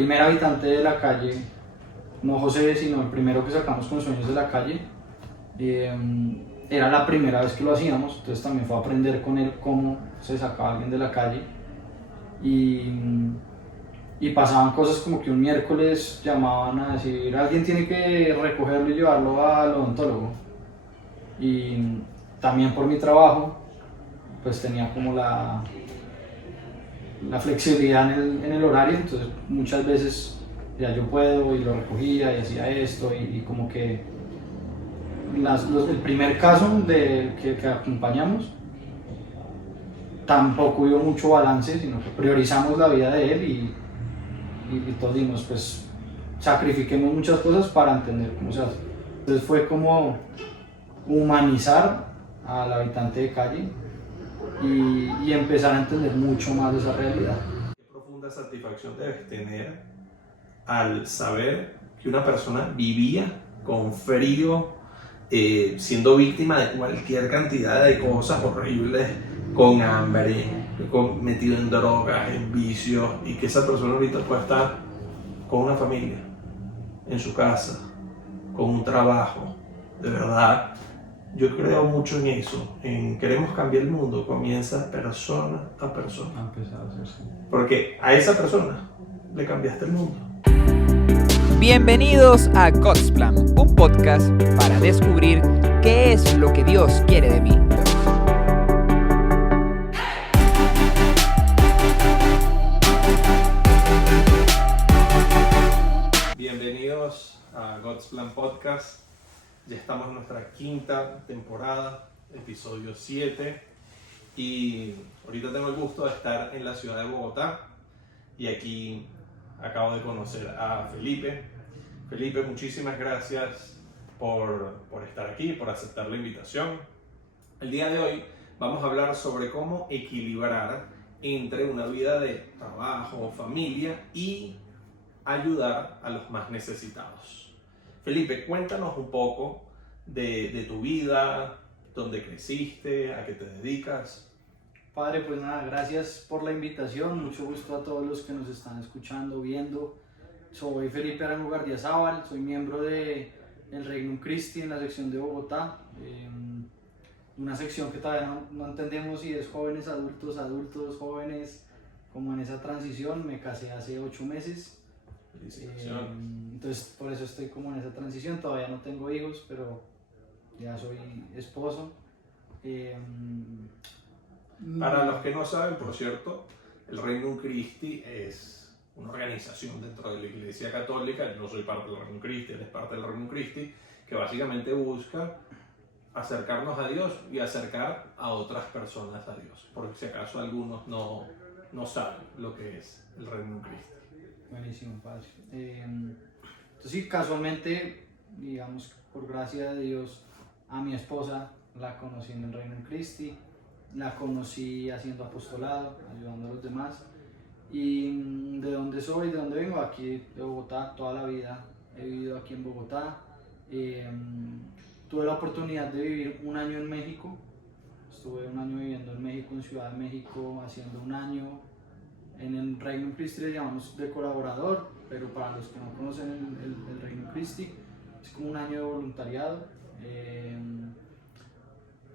primer habitante de la calle, no José, sino el primero que sacamos con Sueños de la Calle, era la primera vez que lo hacíamos, entonces también fue a aprender con él cómo se sacaba a alguien de la calle. Y pasaban cosas como que un miércoles llamaban a decir, alguien tiene que recogerlo y llevarlo al odontólogo. Y también por mi trabajo, pues tenía como la flexibilidad en el horario, entonces muchas veces ya yo puedo y lo recogía y hacía esto y como que el primer caso que acompañamos tampoco hubo mucho balance, sino que priorizamos la vida de él y todos dijimos, pues sacrifiquemos muchas cosas para entender cómo se hace. Entonces fue como humanizar al habitante de calle y empezar a entender mucho más de esa realidad. Qué profunda satisfacción debes tener al saber que una persona vivía con frío, siendo víctima de cualquier cantidad de cosas horribles, con hambre, metido en drogas, en vicios, y que esa persona ahorita puede estar con una familia, en su casa, con un trabajo. De verdad, yo creo mucho en eso, en queremos cambiar el mundo, comienza persona a persona. Porque a esa persona le cambiaste el mundo. Bienvenidos a God's Plan, un podcast para descubrir qué es lo que Dios quiere de mí. Bienvenidos a God's Plan Podcast. Ya estamos en nuestra quinta temporada, episodio 7. Y ahorita tengo el gusto de estar en la ciudad de Bogotá. Y aquí acabo de conocer a Felipe. Felipe, muchísimas gracias por estar aquí, por aceptar la invitación. El día de hoy vamos a hablar sobre cómo equilibrar entre una vida de trabajo, familia y ayudar a los más necesitados. Felipe, cuéntanos un poco de tu vida, dónde creciste, a qué te dedicas. Padre, pues nada, gracias por la invitación, mucho gusto a todos los que nos están escuchando, viendo. Soy Felipe Arango Gardiazabal, soy miembro de el Regnum Christi en la sección de Bogotá, una sección que todavía no entendemos si es jóvenes, adultos, jóvenes, como en esa transición. Me casé hace 8 meses, entonces por eso estoy como en esa transición, todavía no tengo hijos, pero ya soy esposo. Para los que no saben, por cierto, el Regnum Christi es una organización dentro de la Iglesia Católica. Yo soy parte del Regnum Christi, él es parte del Regnum Christi, que básicamente busca acercarnos a Dios y acercar a otras personas a Dios, porque si acaso algunos no saben lo que es el Regnum Christi. Buenísimo, padre. Entonces sí, casualmente, digamos, por gracia de Dios, a mi esposa la conocí en el Regnum Christi, la conocí haciendo apostolado, ayudando a los demás. Y de dónde soy, de dónde vengo, aquí de Bogotá, toda la vida he vivido aquí en Bogotá. Tuve la oportunidad de vivir 1 año en México, estuve 1 año viviendo en México, en Ciudad de México, haciendo 1 año. En el Regnum Christi le llamamos de colaborador, pero para los que no conocen el Regnum Christi, es como 1 año de voluntariado.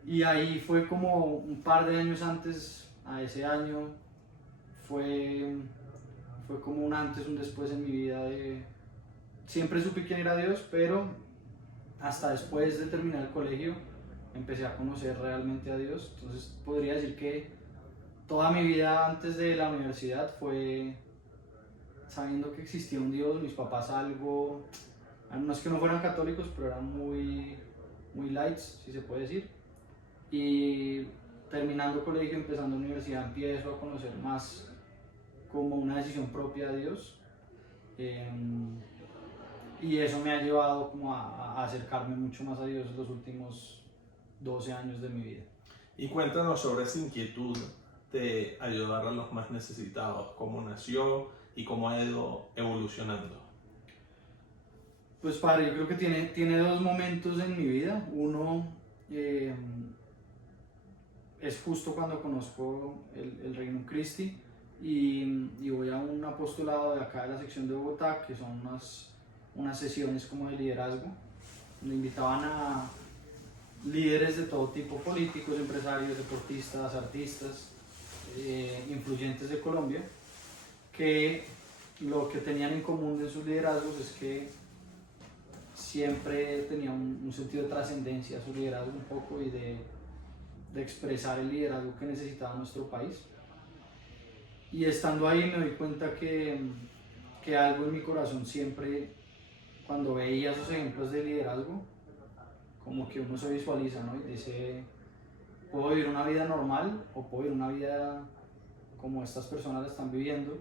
Y ahí fue como un par de años antes a ese año, fue como un antes, un después en mi vida. Siempre supe quién era Dios, pero hasta después de terminar el colegio empecé a conocer realmente a Dios. Entonces podría decir que toda mi vida antes de la universidad fue sabiendo que existía un Dios. Mis papás no es que no fueran católicos, pero eran muy lights, si se puede decir. Y terminando colegio, empezando universidad, empiezo a conocer más como una decisión propia de Dios. Y eso me ha llevado como a acercarme mucho más a Dios los últimos 12 años de mi vida. Y cuéntanos sobre esa inquietud de ayudar a los más necesitados, cómo nació y cómo ha ido evolucionando. Pues padre, yo creo que tiene 2 momentos en mi vida. Uno es justo cuando conozco el Regnum Christi y voy a un apostolado de acá de la sección de Bogotá, que son unas sesiones como de liderazgo, donde invitaban a líderes de todo tipo, políticos, empresarios, deportistas, artistas, influyentes de Colombia, que lo que tenían en común de sus liderazgos es que siempre tenía un sentido de trascendencia su liderazgo un poco y de expresar el liderazgo que necesitaba nuestro país. Y estando ahí me doy cuenta que algo en mi corazón siempre, cuando veía esos ejemplos de liderazgo, como que uno se visualiza, ¿no? Y dice, puedo vivir una vida normal o puedo vivir una vida como estas personas la están viviendo.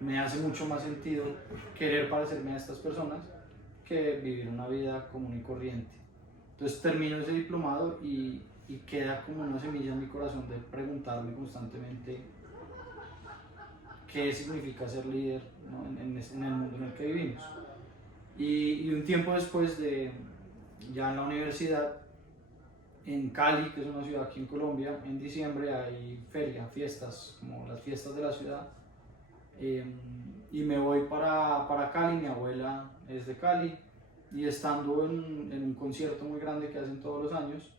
Me hace mucho más sentido querer parecerme a estas personas que vivir una vida común y corriente. Entonces termino ese diplomado y queda como una semilla en mi corazón de preguntarme constantemente qué significa ser líder, ¿no? en el mundo en el que vivimos. Y un tiempo después, ya en la universidad, en Cali, que es una ciudad aquí en Colombia, en diciembre hay feria, fiestas, como las fiestas de la ciudad. Y me voy para Cali, mi abuela es de Cali, y estando en un concierto muy grande que hacen todos los años,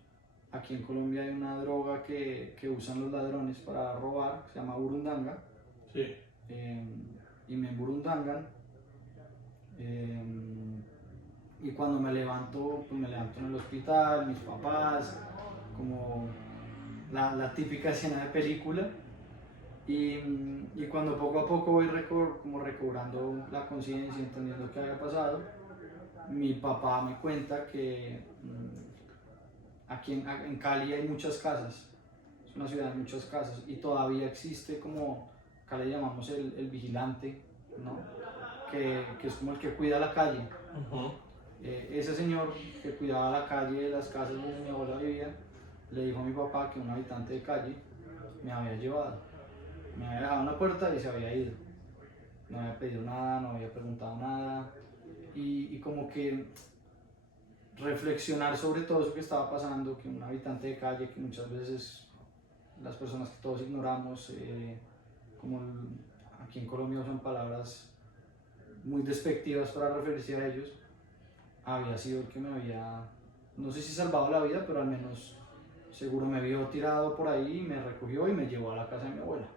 aquí en Colombia hay una droga que usan los ladrones para robar, que se llama burundanga. Sí. Y me emburundangan, y cuando me levanto, pues me levanto en el hospital, mis papás, como la típica escena de película. Y cuando poco a poco voy como recobrando la conciencia, entendiendo qué había pasado, mi papá me cuenta que aquí en Cali hay muchas casas, es una ciudad de muchas casas, y todavía existe como, acá le llamamos el vigilante, ¿no? que es como el que cuida la calle. Uh-huh. Ese señor que cuidaba la calle, las casas donde mi abuela vivía, le dijo a mi papá que un habitante de calle me había llevado. Me había dejado en la puerta y se había ido. No había pedido nada, no había preguntado nada. Y como que reflexionar sobre todo eso que estaba pasando, que un habitante de calle, que muchas veces las personas que todos ignoramos, como aquí en Colombia usan palabras muy despectivas para referirse a ellos, había sido el que me había, no sé si salvado la vida, pero al menos seguro me vio tirado por ahí, me recogió y me llevó a la casa de mi abuela.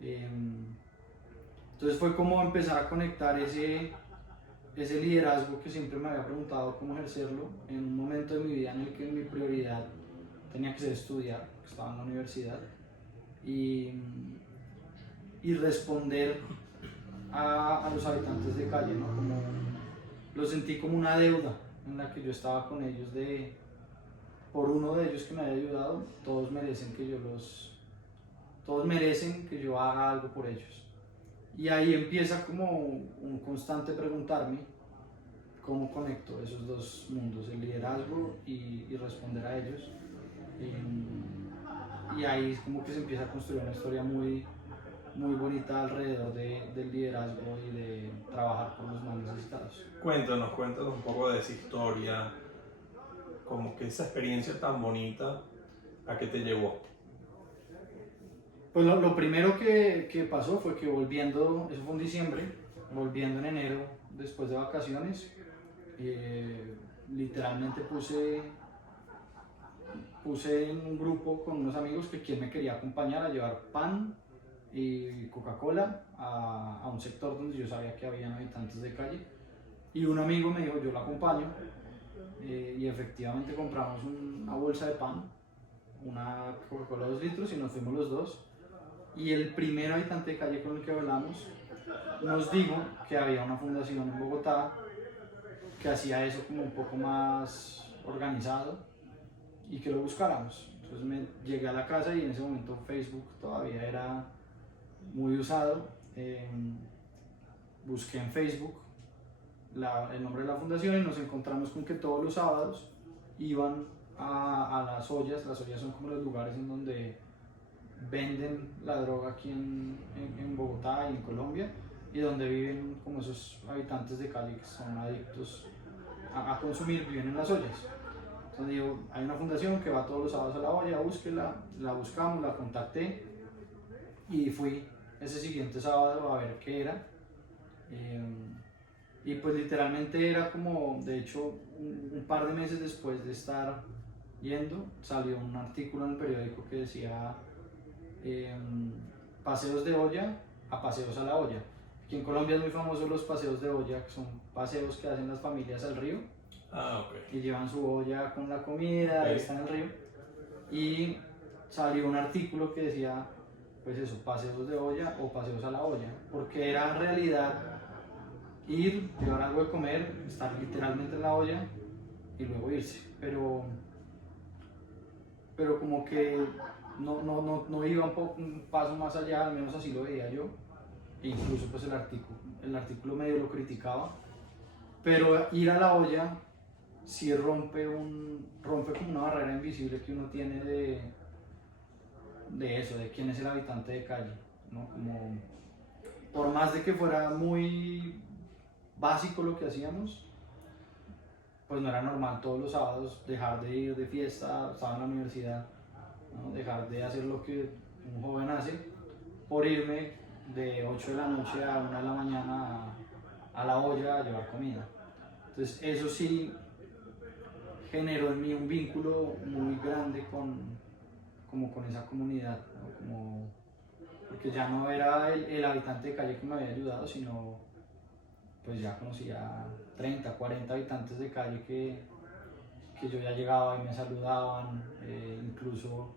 Entonces fue como empezar a conectar ese liderazgo que siempre me había preguntado cómo ejercerlo en un momento de mi vida en el que mi prioridad tenía que ser estudiar, porque estaba en la universidad, y responder a los habitantes de calle, ¿no? Como, lo sentí como una deuda en la que yo estaba con ellos, por uno de ellos que me haya ayudado, todos merecen que yo haga algo por ellos. Y ahí empieza como un constante preguntarme cómo conecto esos dos mundos, el liderazgo y responder a ellos. Y ahí es como que se empieza a construir una historia muy, muy bonita alrededor del liderazgo y de trabajar por los más necesitados. Cuéntanos un poco de esa historia, como que esa experiencia tan bonita, ¿a qué te llevó? Pues lo primero que pasó fue que volviendo, eso fue en diciembre, volviendo en enero, después de vacaciones, literalmente puse en un grupo con unos amigos que quien me quería acompañar a llevar pan y Coca-Cola a un sector donde yo sabía que habían habitantes de calle, y un amigo me dijo, yo lo acompaño, y efectivamente compramos una bolsa de pan, una Coca-Cola de 2 litros, y nos fuimos los dos. Y el primer habitante de calle con el que hablamos nos dijo que había una fundación en Bogotá que hacía eso como un poco más organizado y que lo buscáramos. Entonces llegué a la casa y en ese momento Facebook todavía era muy usado. Busqué en Facebook el nombre de la fundación y nos encontramos con que todos los sábados iban a las ollas. Las ollas son como los lugares en donde venden la droga aquí en Bogotá y en Colombia, y donde viven como esos habitantes de Cali que son adictos a consumir, viven en las ollas. Entonces digo, hay una fundación que va todos los sábados a la olla, búsquela, la buscamos, la contacté y fui ese siguiente sábado a ver qué era. Y pues literalmente era como, de hecho, un par de meses después de estar yendo, salió un artículo en el periódico que decía paseos de olla a paseos a la olla. Aquí en Colombia es muy famoso los paseos de olla, que son paseos que hacen las familias al río. Ah, ok. Y llevan su olla con la comida, Okay. está en el río. Y salió un artículo que decía, pues eso, paseos de olla o paseos a la olla, porque era en realidad ir, llevar algo de comer, estar literalmente en la olla y luego irse. Pero como que no iba un paso más allá, al menos así lo veía yo. E incluso pues el artículo medio lo criticaba. Pero ir a la olla sí rompe como una barrera invisible que uno tiene de eso, de quién es el habitante de calle, ¿no? Como, por más de que fuera muy básico lo que hacíamos, pues no era normal todos los sábados dejar de ir de fiesta, estaba en la universidad, ¿no? Dejar de hacer lo que un joven hace por irme de 8 de la noche a 1 de la mañana a la olla a llevar comida. Entonces eso sí generó en mí un vínculo muy grande con esa comunidad, ¿no? Porque ya no era el habitante de calle que me había ayudado, sino pues ya conocía 30, 40 habitantes de calle que yo ya llegaba y me saludaban, incluso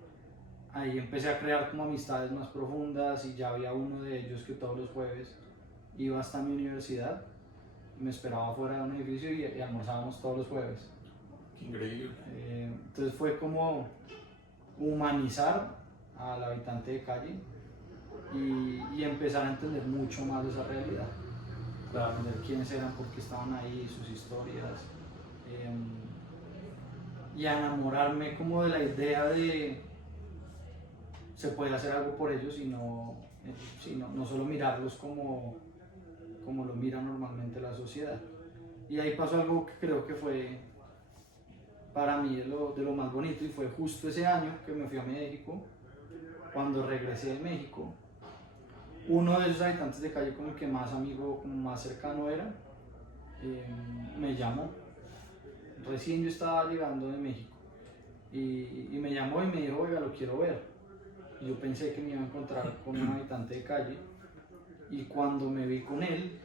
ahí empecé a crear como amistades más profundas y ya había uno de ellos que todos los jueves iba hasta mi universidad, me esperaba fuera de un edificio y almorzábamos todos los jueves. Increíble. Entonces fue como humanizar al habitante de calle y empezar a entender mucho más de esa realidad, Claro. entender quiénes eran, por qué estaban ahí, sus historias, y a enamorarme como de la idea de se puede hacer algo por ellos y no solo mirarlos como lo mira normalmente la sociedad. Y ahí pasó algo que creo que fue para mí de lo más bonito, y fue justo ese año que me fui a México. Cuando regresé de México, uno de esos habitantes de calle con el que más amigo, como más cercano era, me llamó. Recién yo estaba llegando de México y me llamó y me dijo, oiga, lo quiero ver. Y yo pensé que me iba a encontrar con un habitante de calle, y cuando me vi con él,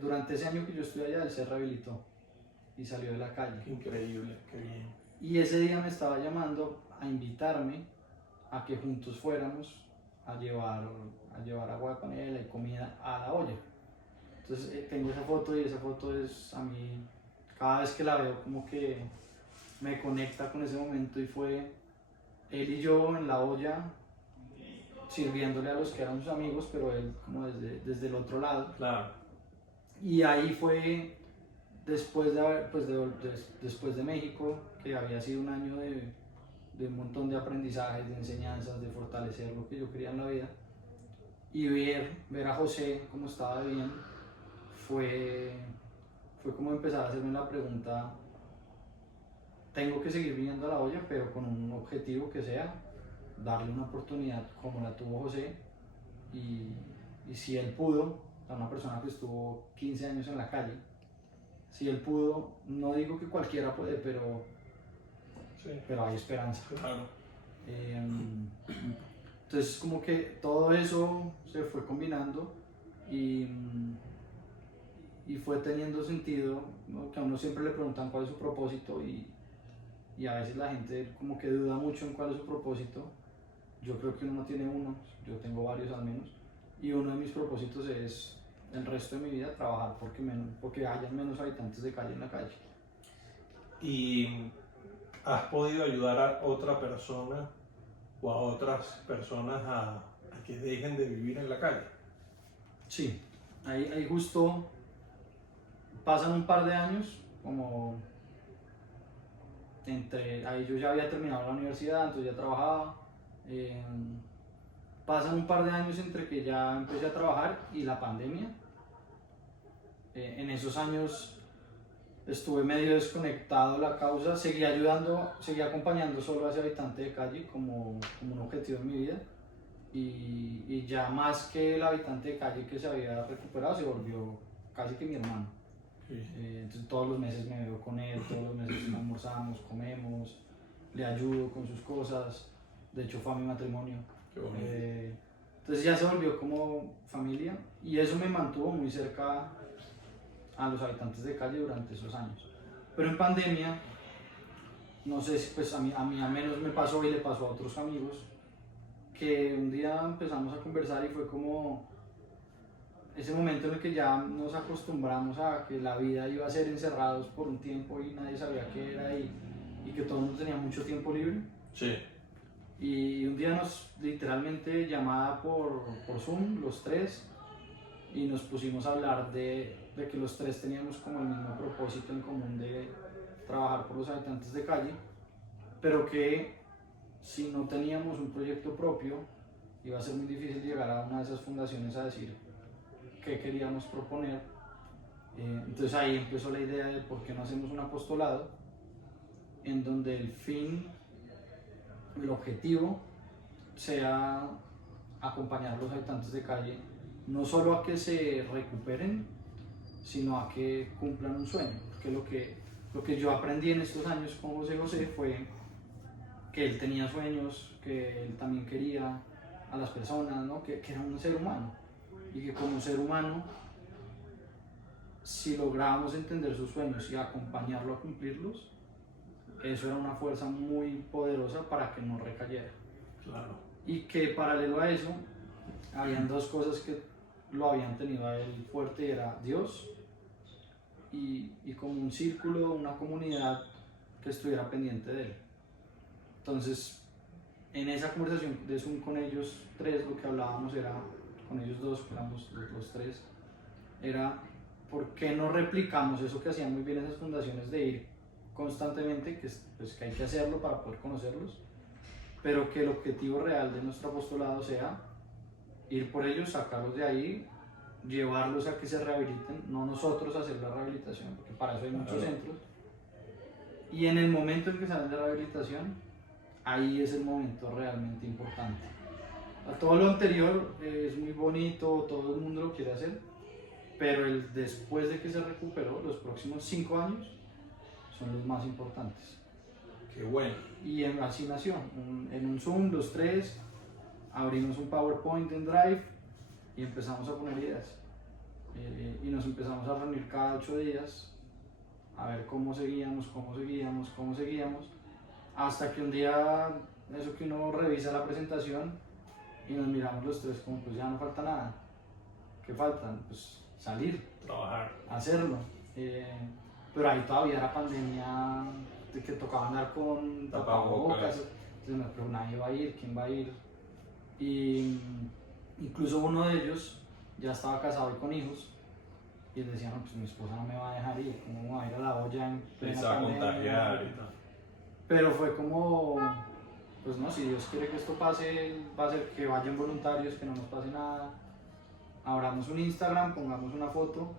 durante ese año que yo estuve allá, él se rehabilitó y salió de la calle. Increíble, qué bien. Y ese día me estaba llamando a invitarme a que juntos fuéramos a llevar agua de panela y comida a la olla. Entonces tengo esa foto, y esa foto es, a mí, cada vez que la veo como que me conecta con ese momento, y fue él y yo en la olla sirviéndole a los que eran sus amigos, pero él como desde el otro lado. Claro. Y ahí fue después después de México, que había sido un año de un montón de aprendizajes, de enseñanzas, de fortalecer lo que yo quería en la vida, y ver a José cómo estaba bien, fue como empezar a hacerme la pregunta, tengo que seguir viniendo a la olla, pero con un objetivo que sea darle una oportunidad como la tuvo José, y si él pudo, a una persona que estuvo 15 años en la calle, si él pudo, no digo que cualquiera puede, pero hay esperanza. Claro. Entonces como que todo eso se fue combinando y fue teniendo sentido, ¿no? Que a uno siempre le preguntan cuál es su propósito, y a veces la gente como que duda mucho en cuál es su propósito. Yo creo que uno no tiene uno, yo tengo varios al menos, y uno de mis propósitos es el resto de mi vida trabajar porque haya menos habitantes de calle en la calle. ¿Y has podido ayudar a otra persona o a otras personas a que dejen de vivir en la calle? Sí, ahí justo pasan un par de años, como ahí yo ya había terminado la universidad, entonces ya trabajaba. Pasan un par de años entre que ya empecé a trabajar y la pandemia. En esos años estuve medio desconectado de la causa, seguía acompañando solo a ese habitante de calle como un objetivo en mi vida, y ya más que el habitante de calle que se había recuperado, se volvió casi que mi hermano. Entonces todos los meses me veo con él, todos los meses almorzamos, comemos, le ayudo con sus cosas. De hecho fue a mi matrimonio. Qué bonito. Entonces ya se volvió como familia y eso me mantuvo muy cerca a los habitantes de calle durante esos años. Pero en pandemia, no sé si pues a mí al menos me pasó y le pasó a otros amigos, que un día empezamos a conversar y fue como ese momento en el que ya nos acostumbramos a que la vida iba a ser encerrados por un tiempo y nadie sabía qué era y que todo el mundo tenía mucho tiempo libre. Sí. Y un día nos literalmente llamada por Zoom, los tres, y nos pusimos a hablar de que los tres teníamos como el mismo propósito en común de trabajar por los habitantes de calle, pero que si no teníamos un proyecto propio iba a ser muy difícil llegar a una de esas fundaciones a decir qué queríamos proponer. Entonces ahí empezó la idea de por qué no hacemos un apostolado en donde el fin, el objetivo sea acompañar a los habitantes de calle no solo a que se recuperen, sino a que cumplan un sueño. Porque lo que yo aprendí en estos años con José José fue que él tenía sueños, que él también quería a las personas, ¿no? que era un ser humano y que como ser humano, si lográbamos entender sus sueños y acompañarlo a cumplirlos, eso era una fuerza muy poderosa para que no recayera. Claro. Y que paralelo a eso, habían dos cosas que lo habían tenido a él fuerte, era Dios y como un círculo, una comunidad que estuviera pendiente de él. Entonces, en esa conversación de Zoom con ellos tres, lo que hablábamos era, con ellos dos, que éramos los tres, era por qué no replicamos eso que hacían muy bien esas fundaciones de ir constantemente, pues, que hay que hacerlo para poder conocerlos, pero que el objetivo real de nuestro apostolado sea ir por ellos, sacarlos de ahí, llevarlos a que se rehabiliten, no nosotros hacer la rehabilitación, porque para eso hay muchos centros. Y en el momento en que salen de rehabilitación, ahí es el momento realmente importante. Todo lo anterior es muy bonito, todo el mundo lo quiere hacer, pero el después de que se recuperó, los próximos 5 años son los más importantes. Qué bueno. Y así nació, en un Zoom, los tres, abrimos un PowerPoint en Drive y empezamos a poner ideas. Y nos empezamos a reunir cada 8 días a ver cómo seguíamos, hasta que un día, eso que uno revisa la presentación y nos miramos los tres como pues ya no falta nada. ¿Qué falta? Pues salir, Trabajar, hacerlo. Pero ahí todavía era pandemia, de que tocaba andar con tapabocas. Entonces, pero nadie va a ir, ¿quién va a ir? Y incluso uno de ellos ya estaba casado y con hijos. Y él decía, no, pues mi esposa no me va a dejar ir, ¿cómo va a ir a la olla en plena pandemia? contagiar y tal. Pero fue como, pues no, si Dios quiere que esto pase, va a ser que vayan voluntarios, que no nos pase nada. Abramos un Instagram, pongamos una foto,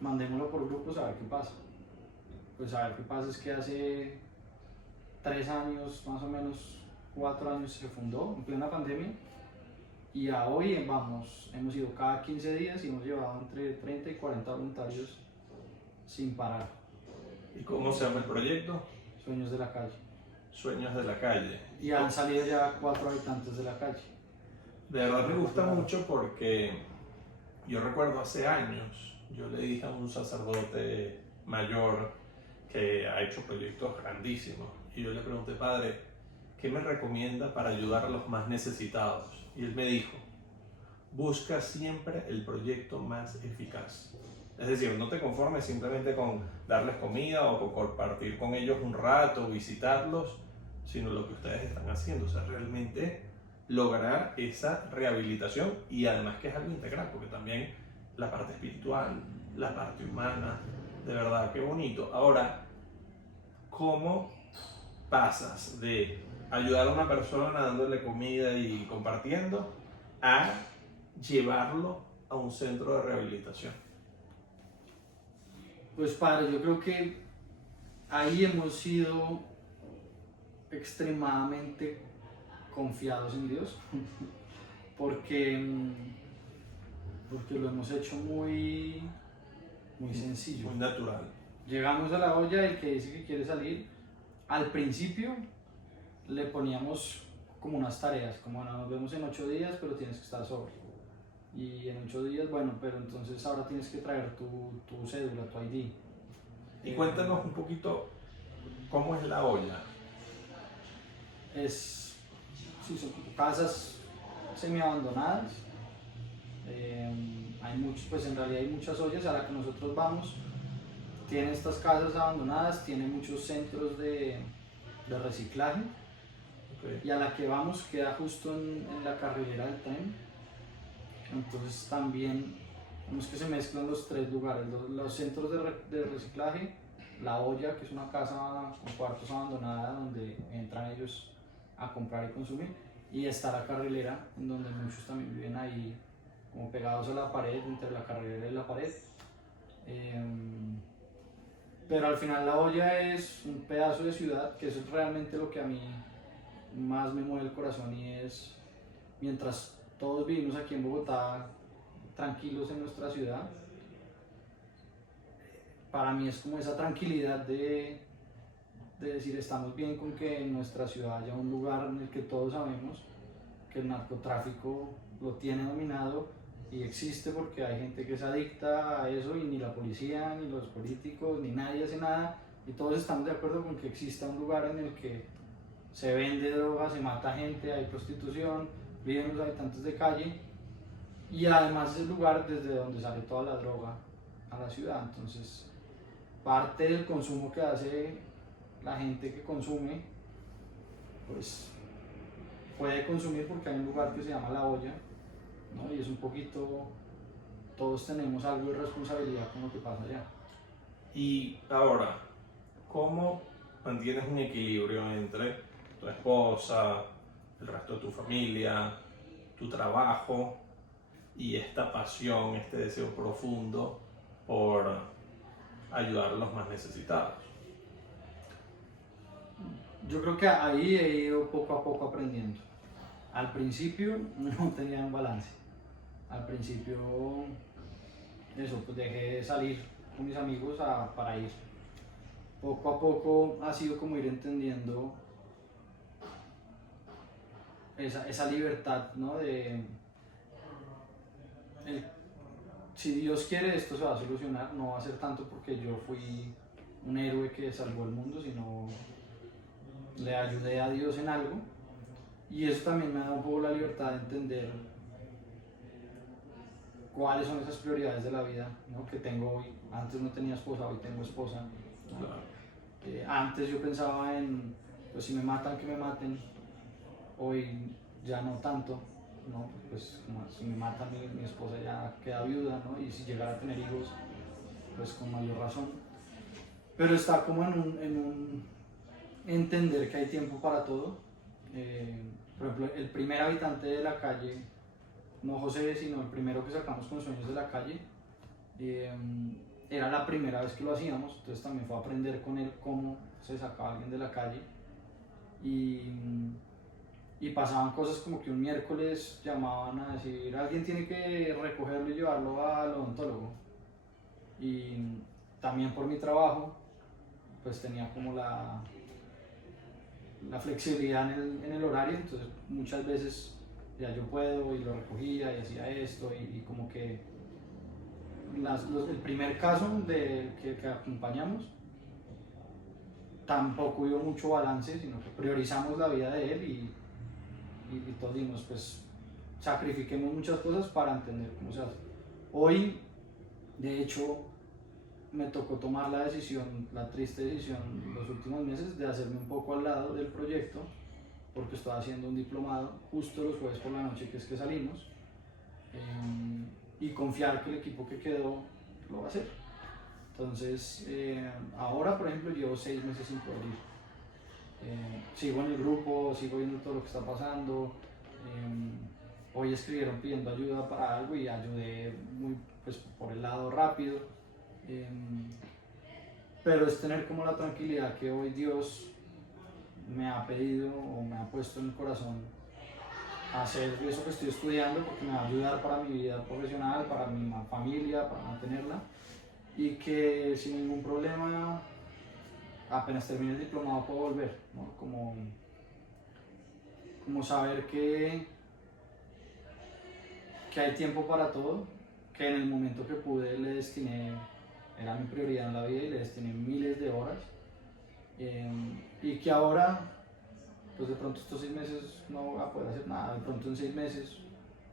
mandémoslo por grupos a ver qué pasa. Pues a ver qué pasa es que hace 3 años, más o menos 4 años se fundó en plena pandemia. Y a hoy hemos ido cada 15 días y hemos llevado entre 30 y 40 voluntarios sin parar. ¿Y cómo se llama el proyecto? Sueños de la calle. Sueños de la calle. Y han salido ya 4 habitantes de la calle. De verdad me gusta mucho porque yo recuerdo hace años, yo le dije a un sacerdote mayor que ha hecho proyectos grandísimos y yo le pregunté, padre, ¿qué me recomienda para ayudar a los más necesitados? Y él me dijo, busca siempre el proyecto más eficaz. Es decir, no te conformes simplemente con darles comida o con compartir con ellos un rato, visitarlos, sino lo que ustedes están haciendo, o sea, realmente lograr esa rehabilitación y además que es algo integral, porque también la parte espiritual, la parte humana, de verdad, qué bonito. Ahora, ¿cómo pasas de ayudar a una persona dándole comida y compartiendo a llevarlo a un centro de rehabilitación? Pues padre, yo creo que ahí hemos sido extremadamente confiados en Dios porque lo hemos hecho muy sencillo. Muy natural. Llegamos a la olla, el que dice que quiere salir, al principio le poníamos como unas tareas, como bueno, nos vemos en 8 días, pero tienes que estar sobre. Y en 8 días, bueno, pero entonces ahora tienes que traer tu cédula, tu ID. Y cuéntanos un poquito cómo es la olla. Sí, son como casas semi-abandonadas. Hay muchos, pues en realidad hay muchas ollas a las que nosotros vamos. Tiene estas casas abandonadas, tiene muchos centros de reciclaje. Okay. Y a la que vamos queda justo en la carrilera del tren. Entonces también vemos que se mezclan los tres lugares, los centros de reciclaje, la olla, que es una casa con cuartos abandonada donde entran ellos a comprar y consumir, y está la carrilera, en donde muchos también viven ahí como pegados a la pared, entre la carrilera y la pared. Pero al final la olla es un pedazo de ciudad, que eso es realmente lo que a mí más me mueve el corazón, y es mientras todos vivimos aquí en Bogotá tranquilos en nuestra ciudad, para mí es como esa tranquilidad de decir estamos bien con que en nuestra ciudad haya un lugar en el que todos sabemos que el narcotráfico lo tiene dominado y existe, porque hay gente que es adicta a eso y ni la policía, ni los políticos, ni nadie hace nada, y todos estamos de acuerdo con que exista un lugar en el que se vende droga, se mata gente, hay prostitución, viven los habitantes de calle, y además es el lugar desde donde sale toda la droga a la ciudad. Entonces parte del consumo que hace la gente que consume, pues puede consumir porque hay un lugar que se llama La Olla, ¿no? Y es un poquito, todos tenemos algo de responsabilidad con lo que pasa allá. Y ahora, ¿cómo mantienes un equilibrio entre tu esposa, el resto de tu familia, tu trabajo y esta pasión, este deseo profundo por ayudar a los más necesitados? Yo creo que ahí he ido poco a poco aprendiendo. Al principio no tenía un balance. Al principio, eso, pues dejé de salir con mis amigos para ir. Poco a poco ha sido como ir entendiendo esa libertad, ¿no? Si Dios quiere, esto se va a solucionar. No va a ser tanto porque yo fui un héroe que salvó el mundo, sino le ayudé a Dios en algo. Y eso también me da un poco la libertad de entender cuáles son esas prioridades de la vida, ¿no? Que tengo hoy. Antes no tenía esposa, hoy tengo esposa, ¿no? Claro. Antes yo pensaba en, pues si me matan, que me maten. Hoy ya no tanto, ¿no? Pues como si me mata mi esposa ya queda viuda, ¿no? Y si llegara a tener hijos, pues con mayor razón. Pero está como en un entender que hay tiempo para todo. Por ejemplo, el primer habitante de la calle, no José, sino el primero que sacamos con Sueños de la Calle, era la primera vez que lo hacíamos, entonces también fue a aprender con él cómo se sacaba a alguien de la calle. Y pasaban cosas como que un miércoles llamaban a decir, alguien tiene que recogerlo y llevarlo al odontólogo. Y también por mi trabajo, pues tenía como la flexibilidad en el horario, entonces muchas veces ya yo puedo y lo recogía y hacía esto, y como que el primer caso que acompañamos tampoco hubo mucho balance, sino que priorizamos la vida de él y todos dijimos, pues sacrifiquemos muchas cosas para entender cómo se hace. Hoy, de hecho, me tocó tomar la decisión, la triste decisión los últimos meses, de hacerme un poco al lado del proyecto, porque estaba haciendo un diplomado justo los jueves por la noche, que es que salimos, y confiar que el equipo que quedó lo va a hacer. Entonces, ahora, por ejemplo, llevo 6 meses sin poder ir. Sigo en el grupo, sigo viendo todo lo que está pasando. Hoy escribieron pidiendo ayuda para algo y ayudé pues, por el lado rápido. Pero es tener como la tranquilidad que hoy Dios me ha pedido o me ha puesto en el corazón hacer eso que estoy estudiando porque me va a ayudar para mi vida profesional, para mi familia, para mantenerla, y que sin ningún problema, apenas termine el diplomado, puedo volver, ¿no? Como saber que hay tiempo para todo, que en el momento que pude le destiné, era mi prioridad en la vida y le destiné miles de horas, y que ahora, pues de pronto estos 6 meses no voy a poder hacer nada, de pronto en 6 meses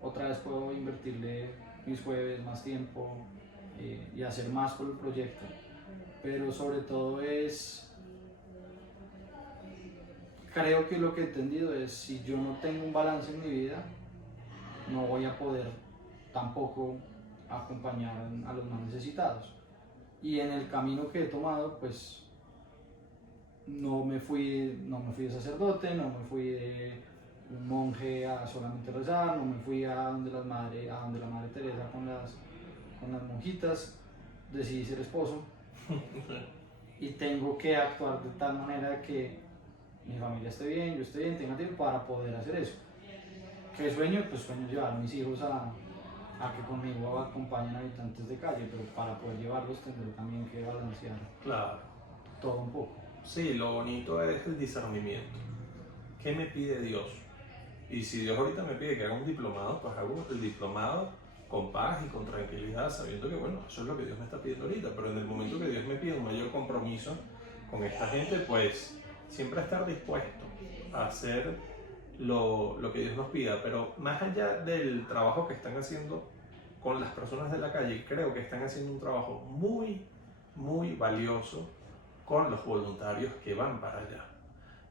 otra vez puedo invertirle mis jueves, más tiempo, y hacer más por el proyecto, pero sobre todo creo que lo que he entendido es, si yo no tengo un balance en mi vida, no voy a poder tampoco acompañar a los más necesitados. Y en el camino que he tomado, pues no me fui de sacerdote, no me fui de un monje a solamente rezar, no me fui a donde la madre Teresa con las monjitas, decidí ser esposo y tengo que actuar de tal manera que mi familia esté bien, yo esté bien, tenga tiempo para poder hacer eso. ¿Qué sueño? Pues sueño llevar a mis hijos a que conmigo acompañen habitantes de calle, pero para poder llevarlos tendré también que balancear Claro. todo un poco. Sí, lo bonito es el discernimiento. ¿Qué me pide Dios? Y si Dios ahorita me pide que haga un diplomado, pues hago el diplomado con paz y con tranquilidad, sabiendo que bueno, eso es lo que Dios me está pidiendo ahorita, pero en el momento que Dios me pide un mayor compromiso con esta gente, pues siempre estar dispuesto a hacer lo que Dios nos pida, pero más allá del trabajo que están haciendo con las personas de la calle, creo que están haciendo un trabajo muy, muy valioso con los voluntarios que van para allá.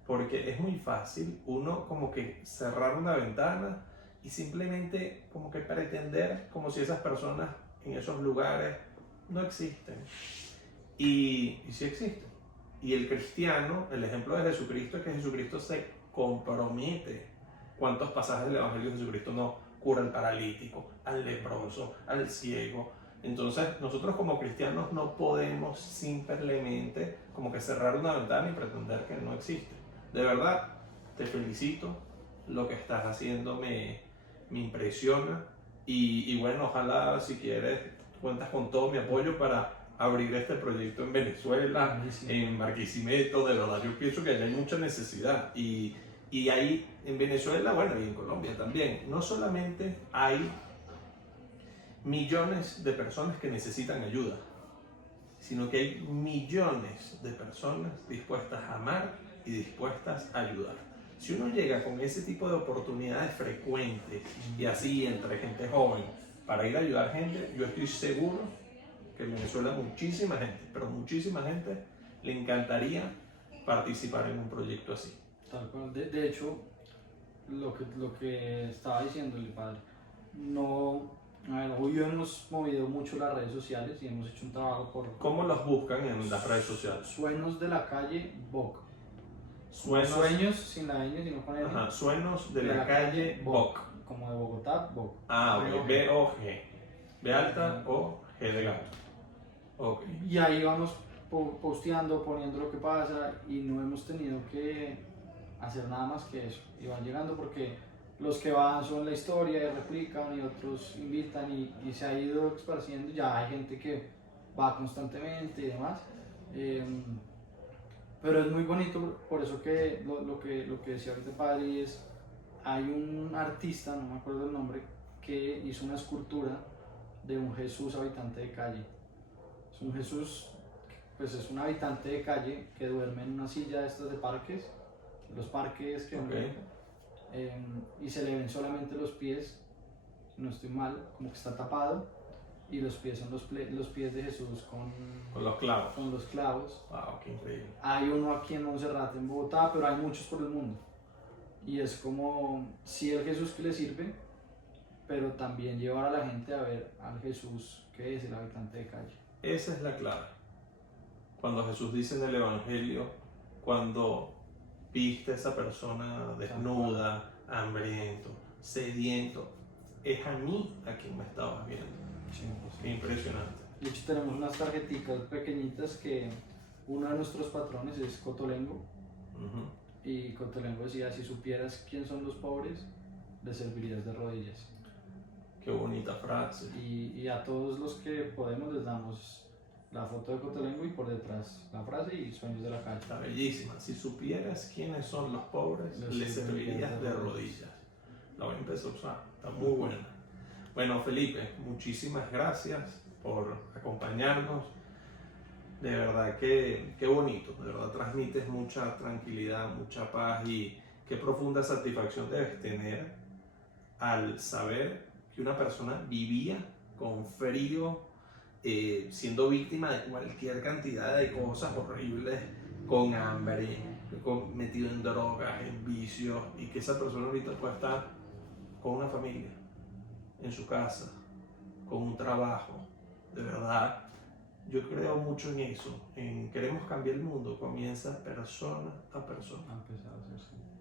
Porque es muy fácil uno como que cerrar una ventana y simplemente como que pretender como si esas personas en esos lugares no existen. Y sí existen. Y el cristiano, el ejemplo de Jesucristo es que Jesucristo se compromete. ¿Cuántos pasajes del Evangelio de Jesucristo no cura al paralítico, al leproso, al ciego? Entonces nosotros como cristianos no podemos simplemente como que cerrar una ventana y pretender que no existe. De verdad, te felicito, lo que estás haciendo me impresiona y bueno, ojalá si quieres cuentas con todo mi apoyo para abrir este proyecto en Venezuela, en Barquisimeto. De verdad yo pienso que hay mucha necesidad y ahí en Venezuela, bueno, y en Colombia también, no solamente hay millones de personas que necesitan ayuda, sino que hay millones de personas dispuestas a amar y dispuestas a ayudar. Si uno llega con ese tipo de oportunidades frecuentes y así entre gente joven para ir a ayudar gente, yo estoy seguro que en Venezuela muchísima gente, pero muchísima gente le encantaría participar en un proyecto así. Tal cual. De hecho, lo que estaba diciendo el padre, no, a ver, hoy hemos movido mucho las redes sociales y hemos hecho un trabajo por... ¿Cómo los buscan en las redes sociales? Sueños de la calle BOC. Sueños sin la ñ, sino con el... Ajá, Sueños de la calle BOC. Como de Bogotá, BOC. Ah, ok, B-O-G. B alta o G de gato. Ok. Y ahí vamos posteando, poniendo lo que pasa y no hemos tenido que hacer nada más que eso. Y van llegando porque los que van son la historia y replican y otros invitan y se ha ido esparciendo. Ya hay gente que va constantemente y demás. Pero es muy bonito, por eso que lo que decía ahorita el padre es, hay un artista, no me acuerdo el nombre, que hizo una escultura de un Jesús habitante de calle. Es un Jesús, pues es un habitante de calle que duerme en una silla de estas de parques, los parques que y se le ven solamente los pies, no estoy mal, como que está tapado, y los pies son los pies de Jesús con los clavos. Con los clavos. Wow, qué increíble. Hay uno aquí en Montserrat, en Bogotá, pero hay muchos por el mundo. Y es como, sí, el Jesús que le sirve, pero también llevar a la gente a ver al Jesús que es el habitante de calle. Esa es la clave. Cuando Jesús dice en el Evangelio, cuando viste a esa persona desnuda, hambriento, sediento, es a mí a quien me estabas viendo. Sí, pues, qué impresionante. De hecho tenemos unas tarjeticas pequeñitas que uno de nuestros patrones es Cotolengo. Y Cotolengo decía, si supieras quién son los pobres, le servirías de rodillas. Qué bonita frase. Y a todos los que podemos les damos la foto de Cotolengo y por detrás la frase y sueños de la calle. Está bellísima. Si supieras quiénes son los pobres, les servirías de rodillas. La voy a empezar a usar. Está muy buena. Bueno, Felipe, muchísimas gracias por acompañarnos. De verdad que qué bonito. De verdad transmites mucha tranquilidad, mucha paz y qué profunda satisfacción debes tener al saber que una persona vivía con frío, siendo víctima de cualquier cantidad de cosas horribles, con hambre, metido en drogas, en vicios, y que esa persona ahorita puede estar con una familia, en su casa, con un trabajo. De verdad, yo creo mucho en eso, en queremos cambiar el mundo, comienza persona a persona.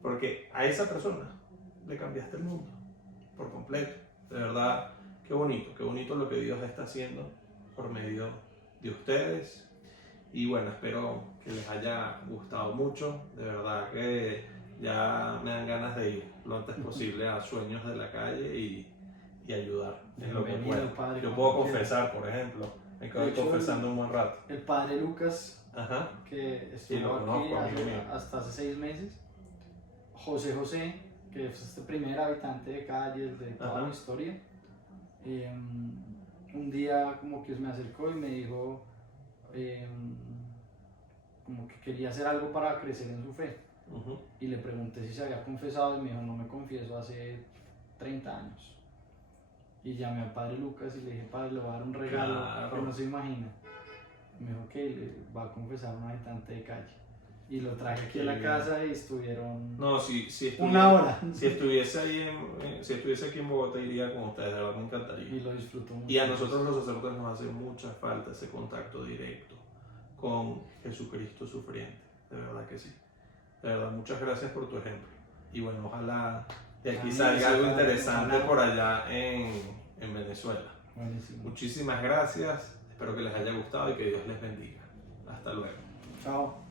Porque a esa persona le cambiaste el mundo por completo. De verdad, qué bonito lo que Dios está haciendo por medio de ustedes. Y bueno, espero que les haya gustado mucho. De verdad que ya me dan ganas de ir lo antes posible a Sueños de la Calle y ayudar en lo que pueda. Padre, yo puedo confesar, por ejemplo, me quedo confesando un buen rato. El padre Lucas, Ajá. que Sí, lo estuvo conozco, aquí amigo mío. hasta hace 6 meses. José, que es este primer habitante de Calles de toda Ajá. la historia. Un día como que me acercó y me dijo como que quería hacer algo para crecer en su fe. Uh-huh. Y le pregunté si se había confesado y me dijo, no me confieso hace 30 años. Y llamé al padre Lucas y le dije, padre, le voy a dar un regalo Claro. que no se imagina. Me dijo que le va a confesar a un habitante de Calle. Y lo traje aquí a la casa y estuvieron No, si una hora. Si estuviese aquí en Bogotá, iría con ustedes, de verdad me encantaría. Y lo disfrutó mucho. Y a nosotros los sacerdotes nos hace mucha falta ese contacto directo con Jesucristo sufriente, de verdad que sí. De verdad, muchas gracias por tu ejemplo. Y bueno, ojalá de aquí salga algo interesante por allá en Venezuela. Buenísimo. Muchísimas gracias, espero que les haya gustado y que Dios les bendiga. Hasta luego. Chao.